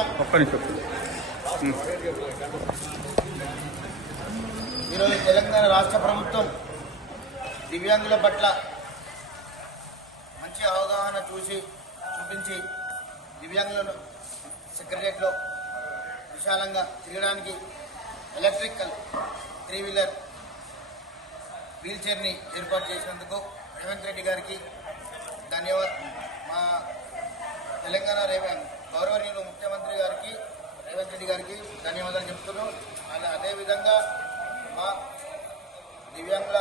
ఒక్క నిమిషం. ఈరోజు తెలంగాణ రాష్ట్ర ప్రభుత్వం దివ్యాంగుల పట్ల మంచి అవగాహన చూసి చూపించి దివ్యాంగులను సెక్రటరియట్లో విశాలంగా తిరగడానికి ఎలక్ట్రికల్ త్రీ వీలర్ వీల్ చైర్ని ఏర్పాటు చేసినందుకు రేవంత్ రెడ్డి గారికి ధన్యవాదాలు మా తెలంగాణ రేవంత్ గౌరవనీయులు ముఖ్యమంత్రి గారికి రేవంత్ రెడ్డి గారికి ధన్యవాదాలు చెప్తున్నాం. అలా అదేవిధంగా మా దివ్యాంగుల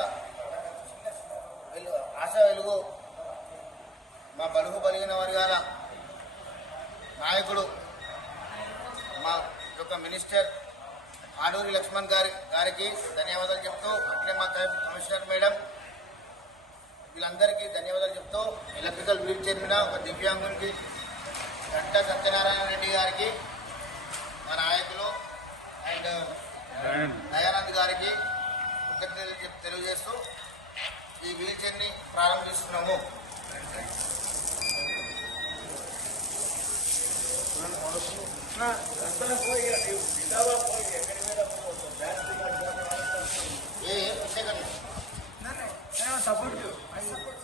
వెలు ఆశ వెలుగు మా బలుగు బలిగిన వర్గాల నాయకుడు మా యొక్క మినిస్టర్ ఆడూరి లక్ష్మణ్ గారి గారికి ధన్యవాదాలు చెప్తూ అట్లే మా కమిషనర్ మేడం వీళ్ళందరికీ ధన్యవాదాలు చెప్తూ ఎలక్ట్రికల్ వీల్ చైర్ మీద ఒక దివ్యాంగునికి గంట సత్యనారాయణ రెడ్డి గారికి మా నాయకులు అండ్ దయానంద్ గారికి కృతజ్ఞతలు తెలియజేస్తూ ఈ వీల్చైర్ని ప్రారంభిస్తున్నాము. సపోర్ట్